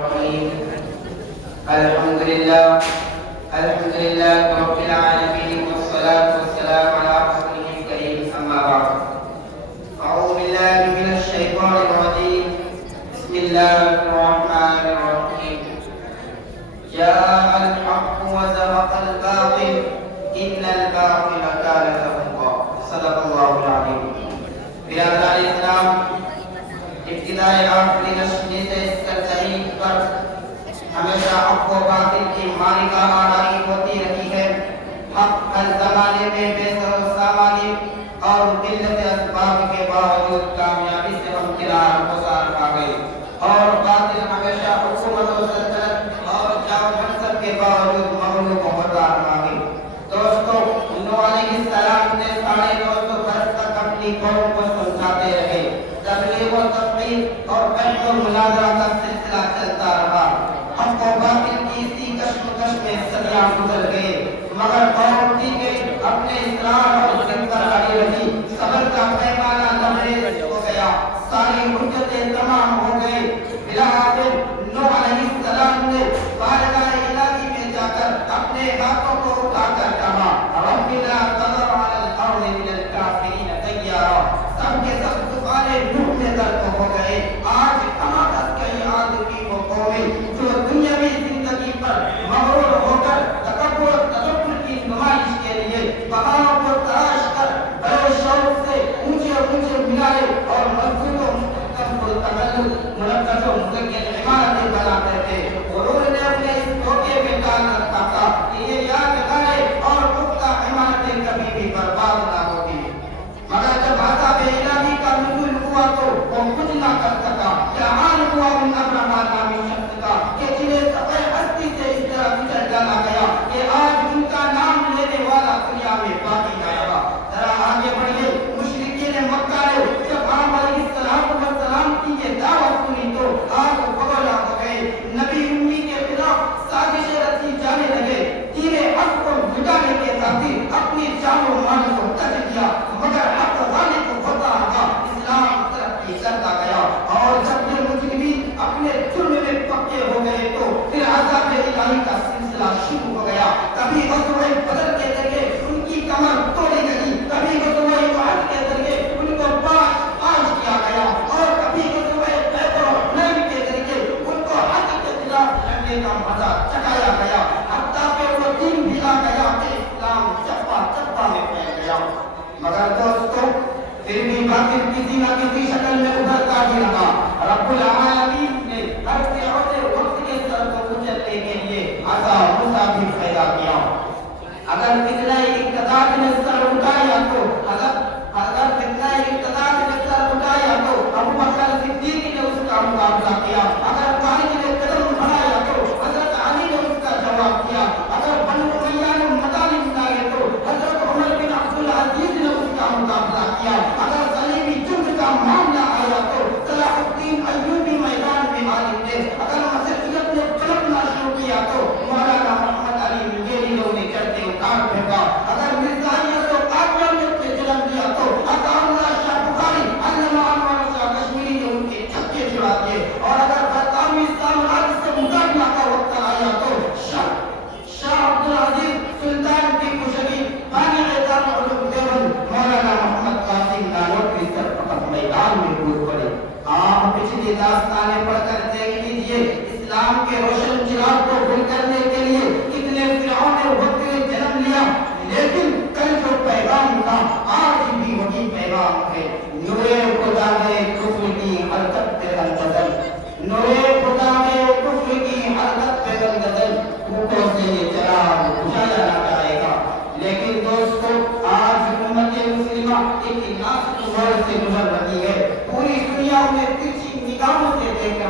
الرحيم. الحمد لله رب العالمين، والصلاة والسلام على رسوله الكريم، أما بعد. أعوذ بالله من الشيطان الرجيم. بسم الله الرحمن الرحيم. جاء الحق وزهق الباطل إن الباطل كان زهوقا. صدق الله العظيم. برادران اسلام، ابتدائی آخری نشریے سے اس سرزمین پر ہمیشہ حق و باطل کی مارکہ آرائی ہوتی رہی ہے. حق ہر زمانے میں بے سر و سامانی اور قلت اسباب کے باوجود کامیابی سے ہمکنار گزار پا گئی، اور باطل ہمیشہ حکومت و سلطنت اور جاہ منصب کے باوجود مغلوب ہوتا رہا ہے. دوستو، نوح علیہ السلام نے 950 برس تک اپنی قوم کو سمجھاتے رہے. تبلیغ و تفہیم اور بحث و مناظرہ کا سلسلہ چلتا رہا. حق و باطل کی اسی کشمکش میں صدیاں گزر گئے، مگر قوم کی گئی اپنے اصرار اور ضد پر اڑی رہی. صبر کا پیمانہ لبریز ہو گیا، ساری حجتیں تمام ہو گئی. بلاخر نوح علیہ السلام نے بارگاہ الہی میں جا کر اپنے ہاتھوں کو اٹھا کر کہا، رب لا تذر علی الارض من الکافرین دیارا. سب کے سب دوبارے نوح میں غرق ہو گئے. آج حماقت کئی آدمی و قومیں جو دنیاوی زندگی پر مغرور ہو کر تکبر و تجبر کی نمائش کے لیے پہاڑوں کو تراش کر بڑے شوق سے اونچے اونچے مینارے اور مسجد و مرکز و مزین عمارتیں بناتے تھے. انہوں نے اپنے اس دھوکے میں ڈال رکھا تھا کہ یہ یادگاریں اور پختہ عمارتیں کبھی بھی برباد نہ ہوگی. مگر جب عذاب الہی کا نزول ہوا تو وہ کچھ نہ کر سکا. کیا حال ہوا ان ابرہا نامی شخص کا کہ جنہیں سفید ہستی سے اس طرح گزر ڈالا گیا کہ آج ان کا نام لینے والا دنیا میں باقی نہ رہا. ذرا آگے بڑھیے. مشرکین مکہ نے جب آپ علیہ السلام کی یہ دعوت سنی تو آگ بگولا ہو گئے. نبی امی کے خلاف سازشیں رچی جانے لگے. تیرے حق کو مٹانے کے خاطر اپنی جان و مال کو تج دیا، مگر حق غالب ہوتا رہا. اسلام ترقی کرتا گیا، اور جب یہ مجرمین اپنے جرم میں پکے ہو گئے تو پھر عذاب الہی کا سلسلہ شروع ہو گیا. کبھی غزوہ بدر کے ذریعے ان کی کمر توڑی گئی، کبھی غزوہ احد کے ذریعے ان کو پاش کیا گیا، اور کبھی غزوہ خیبر و حنین کے ذریعے ان کو حق کے خلاف لڑنے کا مزہ چکھایا گیا. حتیٰ کہ وہ دن بھی آ گیا کہ اسلام چپا چپا میں پھیل گیا. مگر دوستو، پھر بھی باطل کسی نہ کسی شکل میں ابھرتا ہی رہا. رب العالمین نے ہر فئر وقت کے سر کو کچلنے کے لیے عصا موسیٰ بھی پیدا کیا. اگر فتنہ اقتدار نے سر اٹھایا تو ابو بکر صدیق نے اس کا مقابلہ کیا. اگر طالب نے قدم بڑھایا تو حضرت علی نے اس کا جواب دیا. اگر بنو امیہ نے مطالب لائے تو حضرت عمر بن عبد العزیز نے اس کا مقابلہ کیا. اگر صلیبی جنگ کا معاملہ آیا تو صلاح الدین ایوبی میدان میں غالب تھے. اگر مسیحیت نے پلٹنا شروع کیا تو مولانا محمد علی مجیری نے چڑھتے اتار پھینکا. اگر مرزائیت و قادیانیت نے جنم دیا تو عطا اللہ شاہ بخاری، علامہ انور شاہ کشمیری نے ان کے چھکے چھڑا دیے. اور اگر برطانوی سامراج سے مقابلہ کا وقت آیا تو شاہ عبد العزیز سلطان کی کشگی بانی دار علوم دیوبند مولانا محمد قاسم نانوتوی سرفقط میدان میں کود پڑے. آپ پچھلی داستانیں پڑھ کر دیکھ لیجئے. اسلام کے روشن چراغ کو گل کرنے کے لیے کتنے فرعون وقت نے جنم لیا، لیکن کل جو پیغام تھا آج بھی وہی پیغام ہے. نورے خدا میں کفر کی حرکت پہ غلطل، نورے خدا میں کفر کی حرکت پہ غلطل. اوپر سے یہ چراغ بجھایا نہ جائے گا. لیکن دوستو، آج امت مسلمہ ایک نازک دور سے گزر رہی ہے. پوری دنیا میں ترچھی نگاہوں سے دیکھ